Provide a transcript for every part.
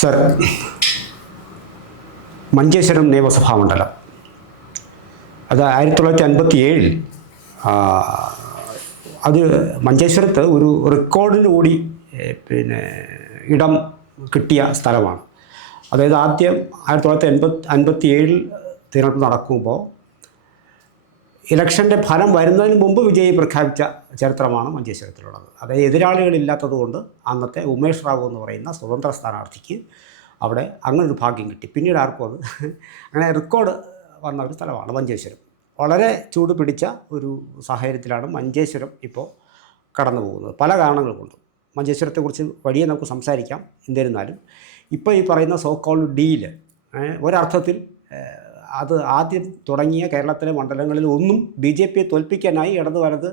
Sir, Manjeshwaram നിയമസഭാ മണ്ഡലം അത് 1957 അത് മഞ്ചേശ്വരത്ത് ഒരു റെക്കോർഡിന് കൂടി പിന്നെ ഇടം കിട്ടിയ സ്ഥലമാണ്. അതായത് ആദ്യം 1957 തിരഞ്ഞെടുപ്പ് നടക്കുമ്പോൾ ഇലക്ഷൻ്റെ ഫലം വരുന്നതിന് മുമ്പ് വിജയി പ്രഖ്യാപിച്ച ചരിത്രമാണ് മഞ്ചേശ്വരത്തിലുള്ളത്. അതായത് എതിരാളികളില്ലാത്തതുകൊണ്ട് അന്നത്തെ ഉമേഷ് റാവു എന്ന് പറയുന്ന സ്വതന്ത്ര സ്ഥാനാർത്ഥിക്ക് അവിടെ അങ്ങനൊരു ഭാഗ്യം കിട്ടി. പിന്നീട് ആർക്കും അത് അങ്ങനെ റെക്കോർഡ് വന്ന ഒരു സ്ഥലമാണ് മഞ്ചേശ്വരം. വളരെ ചൂട് പിടിച്ച ഒരു സാഹചര്യത്തിലാണ് മഞ്ചേശ്വരം ഇപ്പോൾ കടന്നു പോകുന്നത്, പല കാരണങ്ങൾ കൊണ്ടും. മഞ്ചേശ്വരത്തെക്കുറിച്ച് വഴിയെ നമുക്ക് സംസാരിക്കാം. എന്നിരുന്നാലും ഇപ്പോൾ ഈ പറയുന്ന സോ കോൾഡ് ഡീല് ഒരർത്ഥത്തിൽ അത് ആദ്യം തുടങ്ങിയ കേരളത്തിലെ മണ്ഡലങ്ങളിൽ ഒന്നും BJPയെ തോൽപ്പിക്കാനായി ഇടത് വലത്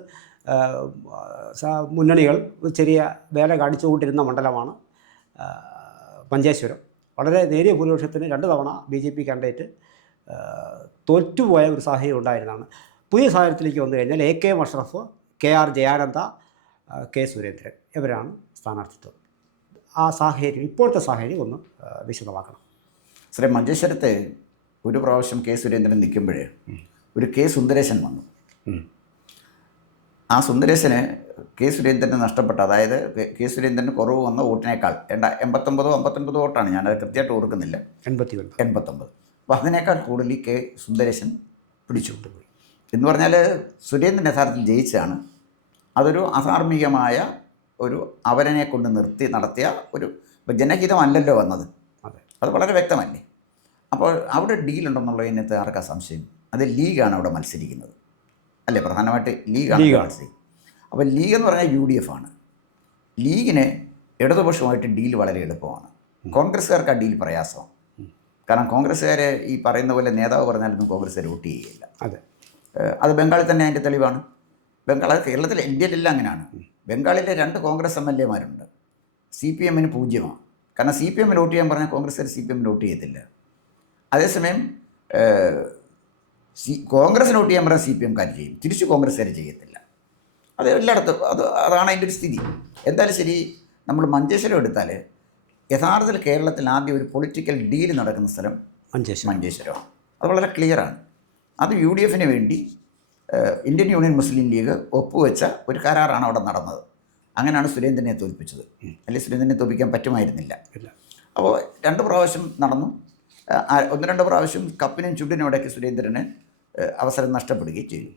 മുന്നണികൾ ചെറിയ വേല കാണിച്ചുകൊണ്ടിരുന്ന മണ്ഡലമാണ് മഞ്ചേശ്വരം. വളരെ നേരിയ ഭൂരിപക്ഷത്തിന് 2 തവണ BJP കാൻഡിഡേറ്റ് തോറ്റുപോയ ഒരു സാഹചര്യം ഉണ്ടായിരുന്നതാണ്. പുതിയ സാഹചര്യത്തിലേക്ക് വന്നു കഴിഞ്ഞാൽ AK Musharaf, KR Jayananda, K Surendran ഇവരാണ് സ്ഥാനാർത്ഥിത്വം. ആ സാഹചര്യം, ഇപ്പോഴത്തെ സാഹചര്യം ഒന്ന് വിശദമാക്കണം. ശ്രീ മഞ്ചേശ്വരത്തെ ഒരു പ്രാവശ്യം K സുരേന്ദ്രൻ നിൽക്കുമ്പോഴേ ഒരു K സുന്ദരേശൻ വന്നു. ആ സുന്ദരേശന് K സുരേന്ദ്രന് നഷ്ടപ്പെട്ട, അതായത് K സുരേന്ദ്രന് കുറവ് വന്ന വോട്ടിനേക്കാൾ 89 വോട്ടാണ്, ഞാനത് കൃത്യമായിട്ട് ഓർക്കുന്നില്ല, 89. അപ്പോൾ അതിനേക്കാൾ കൂടുതൽ K സുന്ദരേശൻ പിടിച്ചുകൊണ്ടുപോയി എന്ന് പറഞ്ഞാൽ സുരേന്ദ്രൻ യഥാർത്ഥത്തിൽ ജയിച്ചാണ്. അതൊരു അധാർമികമായ ഒരു അവരനെ കൊണ്ട് നിർത്തി നടത്തിയ ഒരു ജനഹിതമല്ലല്ലോ വന്നത്, അത് വളരെ വ്യക്തമല്ലേ. അപ്പോൾ അവിടെ ഡീലുണ്ടെന്നുള്ളതിനകത്ത് ആർക്കാ സംശയം? അത് ലീഗാണ് അവിടെ മത്സരിക്കുന്നത് അല്ലേ, പ്രധാനമായിട്ട് ലീഗാണ് മത്സരിക്കുന്നത്. അപ്പോൾ ലീഗ് എന്ന് പറഞ്ഞാൽ UDF ആണ്. ലീഗിന് ഇടതുപക്ഷമായിട്ട് ഡീൽ വളരെ എളുപ്പമാണ്. കോൺഗ്രസ്സുകാർക്ക് ആ ഡീൽ പ്രയാസമാണ്. കാരണം കോൺഗ്രസ്സുകാരെ ഈ പറയുന്ന പോലെ നേതാവ് പറഞ്ഞാലൊന്നും കോൺഗ്രസ്സുകാർ വോട്ട് ചെയ്യുകയില്ല. അത് ബംഗാളിൽ തന്നെ അതിൻ്റെ തെളിവാണ്. കേരളത്തിൽ ഇന്ത്യയിലെല്ലാം അങ്ങനെയാണ്. ബംഗാളിലെ 2 കോൺഗ്രസ് MLA മാരുണ്ട്. CPMന് 0. കാരണം CPMന് വോട്ട് ചെയ്യാൻ പറഞ്ഞാൽ കോൺഗ്രസ്സുകാർ CPMന് വോട്ട് ചെയ്യത്തില്ല. അതേസമയം കോൺഗ്രസ്സിന് വോട്ട് ചെയ്യാൻ പറഞ്ഞാൽ CPMക്കാർ ചെയ്യും, തിരിച്ച് കോൺഗ്രസ്സുകാർ ചെയ്യത്തില്ല. അത് എല്ലായിടത്തും അതാണ് അതിൻ്റെ ഒരു സ്ഥിതി. എന്തായാലും ശരി, നമ്മൾ മഞ്ചേശ്വരം എടുത്താൽ യഥാർത്ഥത്തിൽ കേരളത്തിൽ ആദ്യം ഒരു പൊളിറ്റിക്കൽ ഡീൽ നടക്കുന്ന സ്ഥലം മഞ്ചേശ്വരമാണ്. അത് വളരെ ക്ലിയറാണ്. അത് UDFന് വേണ്ടി ഇന്ത്യൻ യൂണിയൻ മുസ്ലിം ലീഗ് ഒപ്പുവെച്ച ഒരു കരാറാണ് അവിടെ നടന്നത്. അങ്ങനെയാണ് സുരേന്ദ്രനെ തോൽപ്പിച്ചത്. അല്ലെങ്കിൽ സുരേന്ദ്രനെ തോൽപ്പിക്കാൻ പറ്റുമായിരുന്നില്ല. അപ്പോൾ 2 പ്രാവശ്യം നടന്നു. 1-2 പ്രാവശ്യം കപ്പിനും ചുണ്ടിനും ഇടയ്ക്ക് സുരേന്ദ്രന് അവസരം നഷ്ടപ്പെടുകയും ചെയ്തു.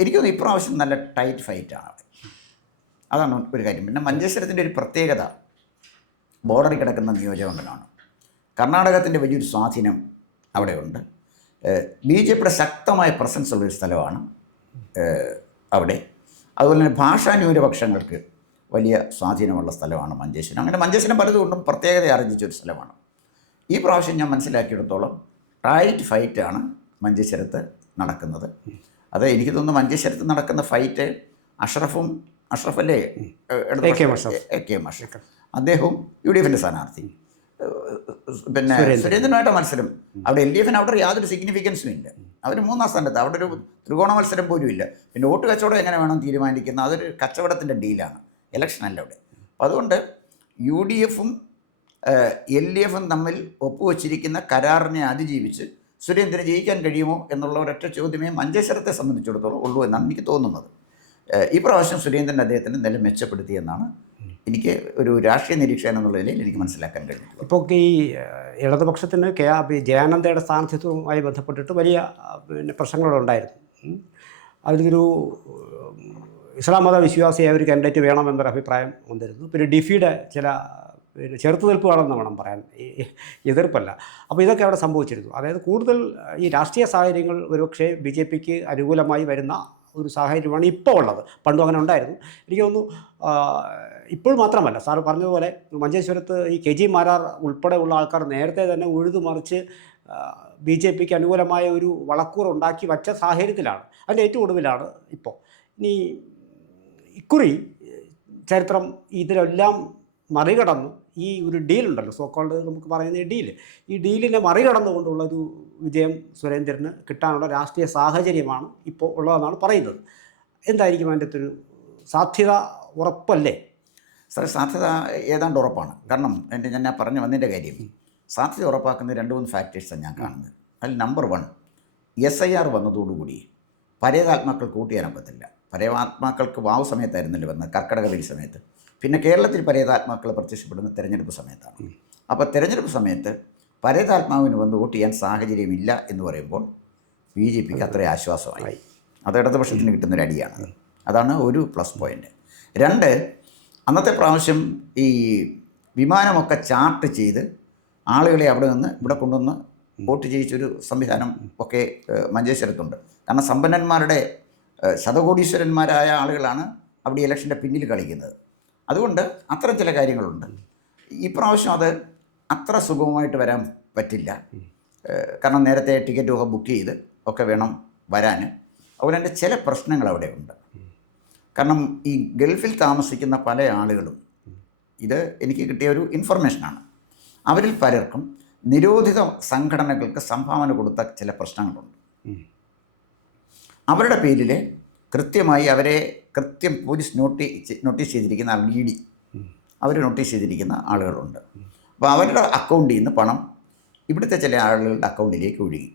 എനിക്കൊന്ന് ഇപ്രാവശ്യം നല്ല ടൈറ്റ് ഫൈറ്റാണ് അവിടെ. അതാണ് ഒരു കാര്യം. പിന്നെ മഞ്ചേശ്വരത്തിൻ്റെ ഒരു പ്രത്യേകത ബോർഡറിൽ കിടക്കുന്ന നിയോജകമണ്ഡലമാണ്. കർണാടകത്തിൻ്റെ വലിയൊരു സ്വാധീനം അവിടെയുണ്ട്. BJPയുടെ ശക്തമായ പ്രസൻസ് ഉള്ളൊരു സ്ഥലമാണ് അവിടെ. അതുപോലെ തന്നെ ഭാഷാ ന്യൂനപക്ഷങ്ങൾക്ക് വലിയ സ്വാധീനമുള്ള സ്ഥലമാണ് മഞ്ചേശ്വരം. അങ്ങനെ മഞ്ചേശ്വരം പലതുകൊണ്ടും പ്രത്യേകത ആർജിച്ചൊരു സ്ഥലമാണ്. ഈ പ്രാവശ്യം ഞാൻ മനസ്സിലാക്കിയെടുത്തോളം ടൈറ്റ് ഫൈറ്റാണ് മഞ്ചേശ്വരത്ത് നടക്കുന്നത്. അത് എനിക്ക് തോന്നുന്നു മഞ്ചേശ്വരത്ത് നടക്കുന്ന ഫൈറ്റ് അഷ്റഫല്ലേ, AK മഷ്റഫ്, അദ്ദേഹവും UDFൻ്റെ സ്ഥാനാർത്ഥി, പിന്നെ സുരേന്ദ്രനുമായിട്ട് മത്സരം. അവിടെ LDFന് അവിടെ യാതൊരു സിഗ്നിഫിക്കൻസും ഇല്ല. അവർ 3-ാം സ്ഥാനത്ത്, അവിടെ ഒരു ത്രികോണ മത്സരം പോലും ഇല്ല. പിന്നെ വോട്ട് കച്ചവടം എങ്ങനെ വേണം തീരുമാനിക്കുന്ന, അതൊരു കച്ചവടത്തിൻ്റെ ഡീലാണ്, ഇലക്ഷനല്ല അവിടെ. അപ്പോൾ അതുകൊണ്ട് UDFും LDFും തമ്മിൽ ഒപ്പുവച്ചിരിക്കുന്ന കരാറിനെ അതിജീവിച്ച് സുരേന്ദ്രന് ജയിക്കാൻ കഴിയുമോ എന്നുള്ള ഒരൊറ്റ ചോദ്യമേ മഞ്ചേശ്വരത്തെ സംബന്ധിച്ചിടത്തോളം ഉള്ളൂ എന്നാണ് എനിക്ക് തോന്നുന്നത്. ഈ പ്രാവശ്യം സുരേന്ദ്രൻ അദ്ദേഹത്തിൻ്റെ നില മെച്ചപ്പെടുത്തിയെന്നാണ് എനിക്ക് ഒരു രാഷ്ട്രീയ നിരീക്ഷകൻ എന്നുള്ള നിലയിൽ എനിക്ക് മനസ്സിലാക്കാൻ കഴിഞ്ഞു. ഇപ്പോൾ ഈ ഇടതുപക്ഷത്തിന് ജയാനന്ദയുടെ സ്ഥാനാർത്ഥിത്വവുമായി ബന്ധപ്പെട്ടിട്ട് വലിയ പ്രശ്നങ്ങളുണ്ടായിരുന്നു. അതിലൊരു ഇസ്ലാം മത വിശ്വാസിയായ ഒരു കാൻഡിഡേറ്റ് വേണമെന്നൊരു അഭിപ്രായം വന്നിരുന്നു. പിന്നെ ഡിഫിയുടെ ചില ചെറുത്തുനിൽപ്പുകളെന്ന് വേണം പറയാൻ, എതിർപ്പല്ല. അപ്പോൾ ഇതൊക്കെ അവിടെ സംഭവിച്ചിരുന്നു. അതായത് കൂടുതൽ ഈ രാഷ്ട്രീയ സാഹചര്യങ്ങൾ ഒരുപക്ഷെ BJPക്ക് അനുകൂലമായി വരുന്ന ഒരു സാഹചര്യമാണ് ഇപ്പോൾ ഉള്ളത്. പണ്ടും അങ്ങനെ ഉണ്ടായിരുന്നു. എനിക്ക് തോന്നുന്നു ഇപ്പോൾ മാത്രമല്ല, സാറ് പറഞ്ഞതുപോലെ മഞ്ചേശ്വരത്ത് ഈ KG മാരാർ ഉൾപ്പെടെയുള്ള ആൾക്കാർ നേരത്തെ തന്നെ ഉഴുതുമറിച്ച് BJPക്ക് അനുകൂലമായ ഒരു വളക്കൂർ ഉണ്ടാക്കി വച്ച സാഹചര്യത്തിലാണ്. അതിൻ്റെ ഏറ്റവും ഒടുവിലാണ് ഇപ്പോൾ. ഇനി ഇക്കുറി ചരിത്രം ഇതിലെല്ലാം മറികടന്നു ഈ ഒരു ഡീലുണ്ടല്ലോ, സോക്കോൾഡ് നമുക്ക് പറയുന്ന ഈ ഡീലിനെ മറികടന്നുകൊണ്ടുള്ളൊരു വിജയം സുരേന്ദ്രന് കിട്ടാനുള്ള രാഷ്ട്രീയ സാഹചര്യമാണ് ഇപ്പോൾ ഉള്ളതെന്നാണ് പറയുന്നത്. എന്തായിരിക്കും അതിൻ്റെ ഒരു സാധ്യത? ഉറപ്പല്ലേ? സാർ സാധ്യത ഏതാണ്ട് ഉറപ്പാണ്. കാരണം ഞാൻ പറഞ്ഞു വന്നതിൻ്റെ കാര്യം സാധ്യത ഉറപ്പാക്കുന്ന 2-3 ഫാക്ടേഴ്സാണ് ഞാൻ കാണുന്നത്. അതിൽ നമ്പർ 1, SIR വന്നതോടുകൂടി പരേതാത്മാക്കൾക്ക് വോട്ട് ചെയ്യാൻ പറ്റില്ല. പരേതാത്മാക്കൾക്ക് വാവ് സമയത്തായിരുന്നല്ലോ വന്നത്, കർക്കിടക വെയിൽ സമയത്ത്. പിന്നെ കേരളത്തിൽ പരേതാത്മാക്കൾ പ്രത്യക്ഷപ്പെടുന്ന തെരഞ്ഞെടുപ്പ് സമയത്താണ്. അപ്പോൾ തെരഞ്ഞെടുപ്പ് സമയത്ത് പരേതാത്മാവിന് വന്ന് വോട്ട് ചെയ്യാൻ സാഹചര്യമില്ല എന്ന് പറയുമ്പോൾ BJPക്ക് അത്ര ആശ്വാസമായി. അത് ഇടതുപക്ഷത്തിന് കിട്ടുന്നൊരു അടിയാണ്. അതാണ് ഒരു പ്ലസ് പോയിൻ്റ്. 2, അന്നത്തെ പ്രാവശ്യം ഈ വിമാനമൊക്കെ ചാർട്ട് ചെയ്ത് ആളുകളെ അവിടെ നിന്ന് ഇവിടെ കൊണ്ടുവന്ന് വോട്ട് ചെയ്യിച്ചൊരു സംവിധാനം ഒക്കെ മഞ്ചേശ്വരത്തുണ്ട്. കാരണം സമ്പന്നന്മാരുടെ ശതകോടീശ്വരന്മാരായ ആളുകളാണ് അവിടെ ഇലക്ഷൻ്റെ പിന്നിൽ കളിക്കുന്നത്. അതുകൊണ്ട് അത്തരം ചില കാര്യങ്ങളുണ്ട്. ഇപ്രാവശ്യം അത് അത്ര സുഗമമായിട്ട് വരാൻ പറ്റില്ല. കാരണം നേരത്തെ ടിക്കറ്റ് ഒക്കെ ബുക്ക് ചെയ്ത് ഒക്കെ വേണം വരാൻ. അതുപോലെ തന്നെ ചില പ്രശ്നങ്ങൾ അവിടെ ഉണ്ട്. കാരണം ഈ ഗൾഫിൽ താമസിക്കുന്ന പല ആളുകളും, ഇത് എനിക്ക് കിട്ടിയ ഒരു ഇൻഫർമേഷനാണ്, അവരിൽ പലർക്കും നിരോധിത സംഘടനകൾക്ക് സംഭാവന കൊടുത്ത ചില പ്രശ്നങ്ങളുണ്ട്. അവരുടെ പേരിൽ കൃത്യമായി അവരെ പോലീസ് നോട്ടീസ് ചെയ്തിരിക്കുന്ന ED അവർ നോട്ടീസ് ചെയ്തിരിക്കുന്ന ആളുകളുണ്ട്. അപ്പോൾ അവരുടെ അക്കൗണ്ടിൽ നിന്ന് പണം ഇവിടുത്തെ ചില ആളുകളുടെ അക്കൗണ്ടിലേക്ക് ഒഴുകി.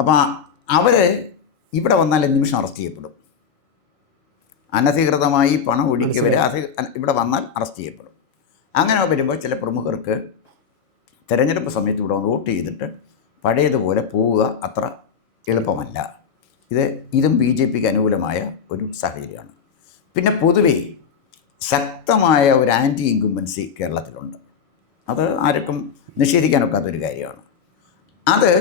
അപ്പോൾ അവർ ഇവിടെ വന്നാൽ നിമിഷം അറസ്റ്റ് ചെയ്യപ്പെടും. അനധികൃതമായി പണം ഒഴുക്കിയവരെ ഇവിടെ വന്നാൽ അറസ്റ്റ് ചെയ്യപ്പെടും. അങ്ങനെ വരുമ്പോൾ ചില പ്രമുഖർക്ക് തെരഞ്ഞെടുപ്പ് സമയത്ത് ഇവിടെ വന്ന് വോട്ട് ചെയ്തിട്ട് പഴയതുപോലെ പോവുക അത്ര എളുപ്പമല്ല. ഇതും BJPക്ക് അനുകൂലമായ ഒരു സാഹചര്യമാണ്. പിന്നെ പൊതുവേ ശക്തമായ ഒരു ആൻറ്റി ഇൻകുംബൻസി കേരളത്തിലുണ്ട്. അത് ആർക്കും നിഷേധിക്കാനൊക്കാത്തൊരു കാര്യമാണ്. അത്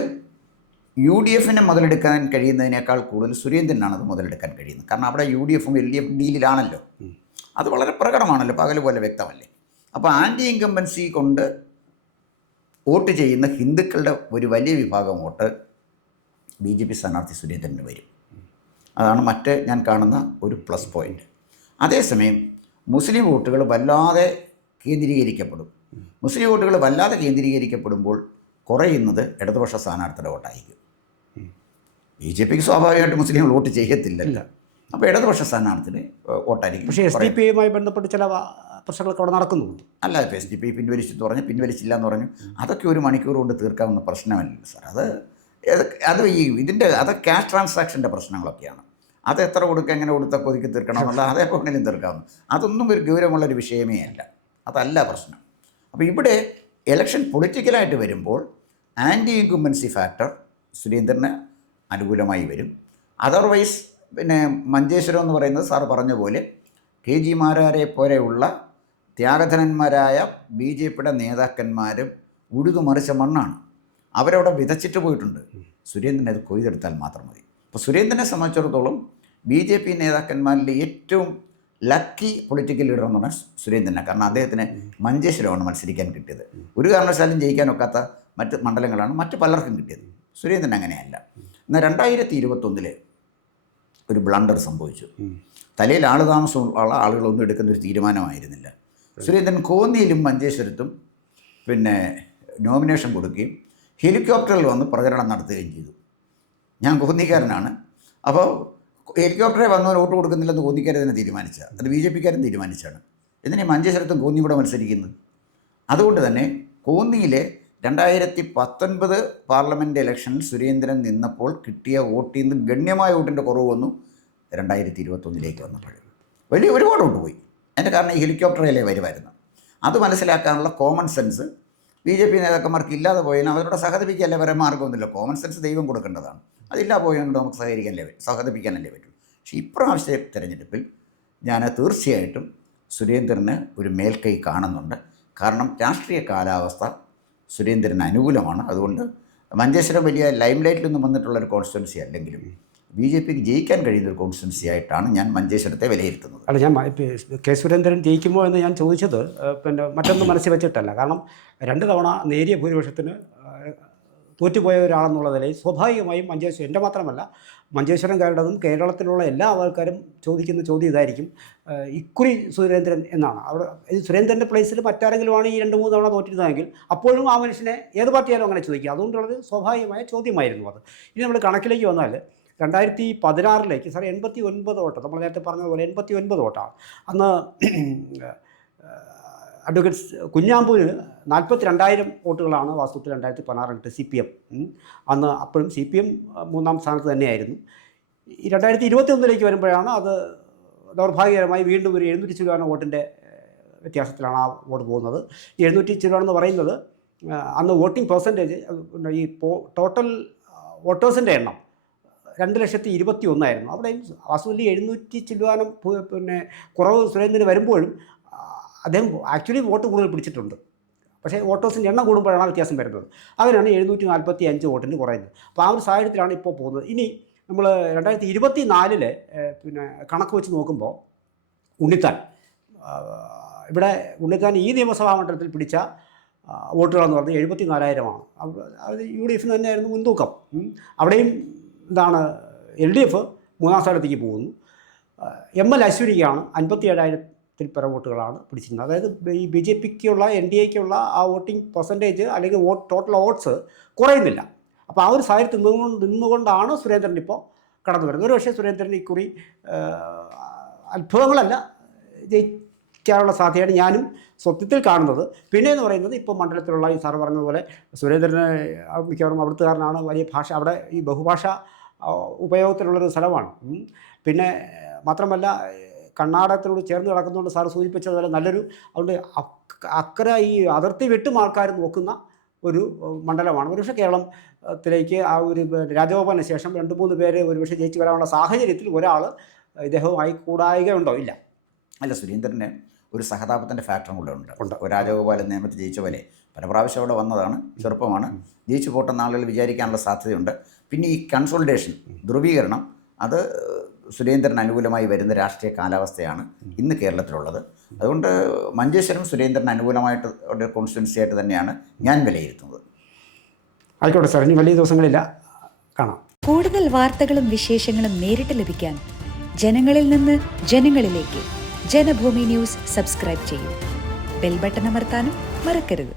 UDFനെ മുതലെടുക്കാൻ കഴിയുന്നതിനേക്കാൾ കൂടുതൽ സുരേന്ദ്രനാണ് അത് മുതലെടുക്കാൻ കഴിയുന്നത്. കാരണം അവിടെ UDFും LDF ഡീലിലാണല്ലോ. അത് വളരെ പ്രകടമാണല്ലോ, പകൽ പോലെ വ്യക്തമല്ലേ. അപ്പോൾ ആൻറ്റി ഇൻകംബൻസി കൊണ്ട് വോട്ട് ചെയ്യുന്ന ഹിന്ദുക്കളുടെ ഒരു വലിയ വിഭാഗം വോട്ട് BJP സ്ഥാനാർത്ഥി സുരേന്ദ്രന് വരും. അതാണ് ഞാൻ കാണുന്ന ഒരു പ്ലസ് പോയിൻ്റ്. അതേസമയം മുസ്ലിം വോട്ടുകൾ വല്ലാതെ കേന്ദ്രീകരിക്കപ്പെടും. മുസ്ലിം വോട്ടുകൾ വല്ലാതെ കേന്ദ്രീകരിക്കപ്പെടുമ്പോൾ കുറയുന്നത് ഇടതുപക്ഷ സ്ഥാനാർത്ഥിയുടെ വോട്ടായിരിക്കും. BJPക്ക് സ്വാഭാവികമായിട്ട് മുസ്ലിങ്ങൾ വോട്ട് ചെയ്യത്തില്ലല്ലോ. അപ്പോൾ ഇടതുപക്ഷ സ്ഥാനാർത്ഥിയുടെ വോട്ടായിരിക്കും. പക്ഷേ SDPയുമായി ബന്ധപ്പെട്ട് ചില പ്രശ്നങ്ങളൊക്കെ അവിടെ നടക്കുന്നുണ്ട്. അല്ല, ഇപ്പോൾ SDP പിൻവലിച്ചെന്ന് പറഞ്ഞു, പിൻവലിച്ചില്ല എന്ന് പറഞ്ഞു, അതൊക്കെ ഒരു മണിക്കൂർ കൊണ്ട് തീർക്കാവുന്ന പ്രശ്നമല്ലല്ലോ സാർ. അത് ക്യാഷ് ട്രാൻസാക്ഷൻ്റെ പ്രശ്നങ്ങളൊക്കെയാണ്. അത് എത്ര കൊടുക്കുക, എങ്ങനെ കൊടുത്താൽ കൊതുക്കി തീർക്കണം എന്നുള്ള അതേപോലെ വേണമെങ്കിലും തീർക്കാവുന്നു. അതൊന്നും ഒരു ഗൗരവമുള്ളൊരു വിഷയമേ അല്ല. അതല്ല പ്രശ്നം. അപ്പോൾ ഇവിടെ ഇലക്ഷൻ പൊളിറ്റിക്കലായിട്ട് വരുമ്പോൾ ആൻറ്റി ഇൻകുംബൻസി ഫാക്ടർ സുരേന്ദ്രന് അനുകൂലമായി വരും. അതർവൈസ് പിന്നെ മഞ്ചേശ്വരം എന്ന് പറയുന്നത് സാർ പറഞ്ഞ പോലെ KG മാരാരെ പോലെയുള്ള ത്യാഗധനന്മാരായ BJPയുടെ നേതാക്കന്മാരും ഉഴുതുമറിച്ച മണ്ണാണ്. അവരവിടെ വിതച്ചിട്ട് പോയിട്ടുണ്ട്. സുരേന്ദ്രനെ അത് കൊയ്തെടുത്താൽ മാത്രം മതി. അപ്പോൾ സുരേന്ദ്രനെ സംബന്ധിച്ചിടത്തോളം BJP നേതാക്കന്മാരിൽ ഏറ്റവും ലക്കി പൊളിറ്റിക്കൽ ലീഡർ എന്ന് പറഞ്ഞാൽ സുരേന്ദ്രനാണ്. കാരണം അദ്ദേഹത്തിന് മഞ്ചേശ്വരമാണ് മത്സരിക്കാൻ കിട്ടിയത്. ഒരു കാരണവശാലും ജയിക്കാനൊക്കാത്ത മറ്റ് മണ്ഡലങ്ങളാണ് മറ്റ് പലർക്കും കിട്ടിയത്. സുരേന്ദ്രൻ അങ്ങനെയല്ല. എന്നാൽ 2021 ഒരു ബ്ലണ്ടർ സംഭവിച്ചു. തലയിൽ താമസമുള്ള ആളുകളൊന്നും എടുക്കുന്നൊരു തീരുമാനമായിരുന്നില്ല. സുരേന്ദ്രൻ കോന്നിയിലും മഞ്ചേശ്വരത്തും പിന്നെ നോമിനേഷൻ കൊടുക്കുകയും ഹെലികോപ്റ്ററിൽ വന്ന് പ്രചരണം നടത്തുകയും ചെയ്തു. ഞാൻ കോന്നിക്കാരനാണ്. അപ്പോൾ ഹെലികോപ്റ്ററെ വന്നവർ വോട്ട് കൊടുക്കുന്നില്ലെന്ന് കോന്നിക്കാരെ തന്നെ തീരുമാനിച്ചാൽ, അത് BJPക്കാരും തീരുമാനിച്ചാണ്. എന്തിനാ മഞ്ചേശ്വരത്തും കോന്നി കൂടെ മത്സരിക്കുന്നത്? അതുകൊണ്ട് തന്നെ കോന്നിയിലെ 2019 പാർലമെൻറ്റ് ഇലക്ഷനിൽ സുരേന്ദ്രൻ നിന്നപ്പോൾ കിട്ടിയ വോട്ടിൽ നിന്ന് ഗണ്യമായ വോട്ടിൻ്റെ കുറവ് വന്നു. 2021 വന്നപ്പോൾ ഒരുപാട് വോട്ട് പോയി. അതിൻ്റെ കാരണം ഈ ഹെലികോപ്റ്ററിലെ വരുമായിരുന്നു. അത് മനസ്സിലാക്കാനുള്ള കോമൺ സെൻസ് BJP നേതാക്കന്മാർക്ക് ഇല്ലാതെ പോയാൽ അവരോട് സഹകരിപ്പിക്കാനല്ലേ വരെ മാർഗ്ഗമൊന്നുമില്ല. കോമൺ സെൻസ് ദൈവം കൊടുക്കേണ്ടതാണ്. അതില്ലാതെ പോയതുകൊണ്ട് നമുക്ക് സഹകരിപ്പിക്കാനല്ലേ പറ്റും. പക്ഷേ ഇപ്രാവശ്യത്തെ തിരഞ്ഞെടുപ്പിൽ ഞാൻ തീർച്ചയായിട്ടും സുരേന്ദ്രന് ഒരു മേൽക്കൈ കാണുന്നുണ്ട്. കാരണം രാഷ്ട്രീയ കാലാവസ്ഥ സുരേന്ദ്രന് അനുകൂലമാണ്. അതുകൊണ്ട് മഞ്ചേശ്വരം വലിയ ലൈം ലൈറ്റിലൊന്നും വന്നിട്ടുള്ളൊരു കോൺസ്റ്റിറ്റ്യുവൻസി അല്ലെങ്കിലും BJPക്ക് ജയിക്കാൻ കഴിയുന്നൊരു കോൺസ്റ്റിറ്റ്യുവൻസി ആയിട്ടാണ് ഞാൻ മഞ്ചേശ്വരത്തെ വിലയിരുത്തുന്നത്. അല്ല, ഞാൻ കെ സുരേന്ദ്രൻ ജയിക്കുമോ എന്ന് ഞാൻ ചോദിച്ചത് പിന്നെ മറ്റൊന്നും മനസ്സിൽ വെച്ചിട്ടല്ല. കാരണം 2 തവണ നേരിയ ഭൂരിപക്ഷത്തിന് തോറ്റുപോയ ഒരാളെന്നുള്ള നിലയിൽ സ്വാഭാവികമായും മഞ്ചേശ്വരം, എൻ്റെ മാത്രമല്ല മഞ്ചേശ്വരംകാരുടേതും കേരളത്തിലുള്ള എല്ലാ ആൾക്കാരും ചോദിക്കുന്ന ചോദ്യം ഇതായിരിക്കും, ഇക്കുറി സുരേന്ദ്രൻ എന്നാണ്. അവിടെ സുരേന്ദ്രൻ്റെ പ്ലേസിൽ മറ്റാരെങ്കിലുമാണ് ഈ 2-3 തവണ തോറ്റിരുന്നതെങ്കിൽ അപ്പോഴും ആ മനുഷ്യനെ ഏത് പാർട്ടിയാലും അങ്ങനെ ചോദിക്കുക. അതുകൊണ്ടുള്ളത് സ്വാഭാവികമായ ചോദ്യമായിരുന്നു അത്. ഇനി നമ്മൾ കണക്കിലേക്ക് വന്നാൽ 2016 സാർ 89 വോട്ട്, നമ്മൾ നേരത്തെ പറഞ്ഞതുപോലെ 89 വോട്ടാണ്. അന്ന് അഡ്വക്കേറ്റ് കുഞ്ഞാമ്പൂരിന് 42,000 വോട്ടുകളാണ് വാസ്തവത്തിൽ 2016 കിട്ടിയത് CPM. അന്ന് അപ്പോഴും CPM 3-ാം സ്ഥാനത്ത് തന്നെയായിരുന്നു. ഈ 2021 വരുമ്പോഴാണ് അത് ദൗർഭാഗ്യകരമായി വീണ്ടും ഒരു 700 ചില്ലുവാനം വോട്ടിൻ്റെ വ്യത്യാസത്തിലാണ് ആ വോട്ട് പോകുന്നത്. 700 ചില്ലുവാനെന്ന് പറയുന്നത് അന്ന് വോട്ടിംഗ് പെർസെൻറ്റേജ് ഈ ടോട്ടൽ വോട്ടേഴ്സിൻ്റെ എണ്ണം 2,21,000 അവിടെയും വാസ്തവത്തിൽ 700 ചില്ലുവാനം കുറവ് സുരേന്ദ്രന് വരുമ്പോഴും അദ്ദേഹം ആക്ച്വലി വോട്ട് കൂടുതൽ പിടിച്ചിട്ടുണ്ട്. പക്ഷേ വോട്ടേഴ്സിൻ്റെ എണ്ണം കൂടുമ്പോഴാണ് വ്യത്യാസം വരുന്നത്. അങ്ങനെയാണ് 745 വോട്ടിന് കുറയുന്നത്. അപ്പോൾ ആ ഒരു സാഹചര്യത്തിലാണ് ഇപ്പോൾ പോകുന്നത്. ഇനി നമ്മൾ 2024 കണക്ക് വെച്ച് നോക്കുമ്പോൾ ഉണ്ണിത്താൻ ഈ നിയമസഭാ മണ്ഡലത്തിൽ പിടിച്ച വോട്ടുകളെന്ന് പറഞ്ഞാൽ 74,000 അത് UDF തന്നെയായിരുന്നു മുൻതൂക്കം. അവിടെയും LDF 3-ാം സ്ഥാനത്തേക്ക് പോകുന്നു. ML അശ്വിനിക്കാണ് 57,000-ൽ പരം വോട്ടുകളാണ് പിടിച്ചിരുന്നത്. അതായത് ഈ BJPക്കുള്ള NDAക്കുള്ള ആ വോട്ടിംഗ് പെർസെൻറ്റേജ് അല്ലെങ്കിൽ ടോട്ടൽ വോട്ട്സ് കുറയുന്നില്ല. അപ്പോൾ ആ ഒരു സാഹചര്യത്തിൽ നിന്നുകൊണ്ടാണ് സുരേന്ദ്രൻ ഇപ്പോൾ കടന്നു വരുന്നത്. ഒരു പക്ഷേ സുരേന്ദ്രൻ ഇക്കുറി അത്ഭുതങ്ങളല്ല ജയിക്കാനുള്ള സാധ്യതയാണ് ഞാനും സ്വപ്നത്തിൽ കാണുന്നത്. പിന്നെയെന്ന് പറയുന്നത് ഇപ്പോൾ മണ്ഡലത്തിലുള്ള ഈ സാറ് പറഞ്ഞതുപോലെ സുരേന്ദ്രന് മിക്കവാറും അവിടുത്തുകാരനാണ്, വലിയ ഭാഷ അവിടെ ഈ ബഹുഭാഷ ഉപയോഗത്തിലുള്ളൊരു സ്ഥലമാണ്. പിന്നെ മാത്രമല്ല കർണാടകത്തിനോട് ചേർന്ന് കിടക്കുന്നതുകൊണ്ട് സാർ സൂചിപ്പിച്ചതുപോലെ നല്ലൊരു അതുകൊണ്ട് അക്കരെ ഈ അതിർത്തി വിട്ടും ആൾക്കാർ നോക്കുന്ന ഒരു മണ്ഡലമാണ്. ഒരുപക്ഷെ കേരളത്തിലേക്ക് ആ ഒരു രാജഗോപാലിന് ശേഷം 2-3 പേര് ഒരുപക്ഷെ ജയിച്ച് വരാനുള്ള സാഹചര്യത്തിൽ ഒരാൾ ഇദ്ദേഹവുമായി കൂടായികയുണ്ടോ? ഇല്ല. അല്ല, സുരേന്ദ്രന് ഒരു സഹതാപത്തിൻ്റെ ഫാക്ടറും കൂടെ ഉണ്ട്. രാജഗോപാലൻ നിയമത്തിൽ ജയിച്ച പോലെ പല പ്രാവശ്യം അവിടെ വന്നതാണ്, ചെറുപ്പമാണ്, ജയിച്ചു പോട്ടെന്ന ആളുകൾ വിചാരിക്കാനുള്ള സാധ്യതയുണ്ട്. പിന്നെ ഈ കൺസോളിഡേഷൻ, ധ്രുവീകരണം, അത് സുരേന്ദ്രന് അനുകൂലമായി വരുന്ന രാഷ്ട്രീയ കാലാവസ്ഥയാണ് ഇന്ന് കേരളത്തിലുള്ളത്. അതുകൊണ്ട് മഞ്ചേശ്വരം സുരേന്ദ്രന് അനുകൂലമായിട്ട് ഒരു കോൺസ്റ്റിറ്റ്യുവൻസി ആയിട്ട് തന്നെയാണ് ഞാൻ വിലയിരുത്തുന്നത്. ആയിക്കോട്ടെ സാർ, ഇനി വലിയ ദിവസങ്ങളില്ല, കാണാം. കൂടുതൽ വാർത്തകളും വിശേഷങ്ങളും നേരിട്ട് ലഭിക്കാൻ ജനങ്ങളിൽ നിന്ന് ജനങ്ങളിലേക്ക് ജനഭൂമി ന്യൂസ് സബ്സ്ക്രൈബ് ചെയ്യൂ. ബെൽ ബട്ടൺ അമർത്താനും മറക്കരുത്.